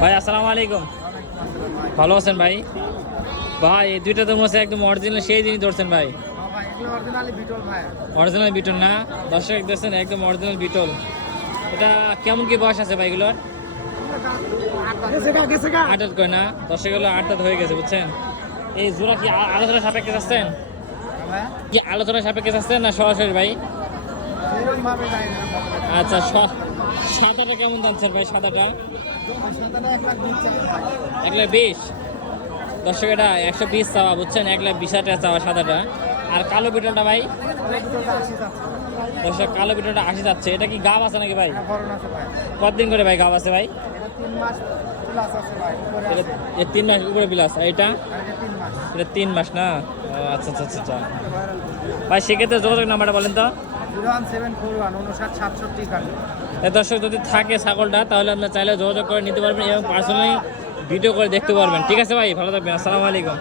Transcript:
ভাই আসসালামু আলাইকুম। ভালো আছেন ভাই? ভাই এই দুইটা তো মনে একদম অরিজিনাল সেই জিনিস ধরছেন ভাই। অরিজিনাল বিটল না? দর্শক দেখছেন একদম অরিজিনাল বিটল। এটা কেমন কি বয়স আছে ভাই এগুলোর? আটাত করে না? দর্শক এগুলো আটাত হয়ে গেছে বুঝছেন। এই জোড়া কি আলোচনা সাপেক্ষে চাচ্ছেন? কি আলোচনা সাপেক্ষে চাচ্ছেন না সরাসরি ভাই? আচ্ছা সাদাটা কেমন জানছেন ভাই? সাদাটা 1,20,000। দর্শক এটা 120 চাওয়া বুঝছেন, 1,20,000 টাকা চাওয়া সাদাটা। আর কালো বিটলটা ভাই? দর্শক কালো বিটলটা 80 যাচ্ছে। এটা কি গাব আছে নাকি ভাই? কতদিন করে ভাই গাব আছে ভাই? 3 মাস উপরে বিলাস। আর এটা 3 মাস না? আচ্ছা আচ্ছা আচ্ছা আচ্ছা ভাই, সেক্ষেত্রে যোগাযোগ নাম্বারটা বলেন তো। দর্শক যদি থাকে ছাগলটা তাহলে আপনার চাইলে যোগাযোগ করে নিতে পারবেন এবং পার্সোনালি ভিডিও করে দেখতে পারবেন। ঠিক আছে ভাই, ভালো থাকবেন। আসসালামু আলাইকুম।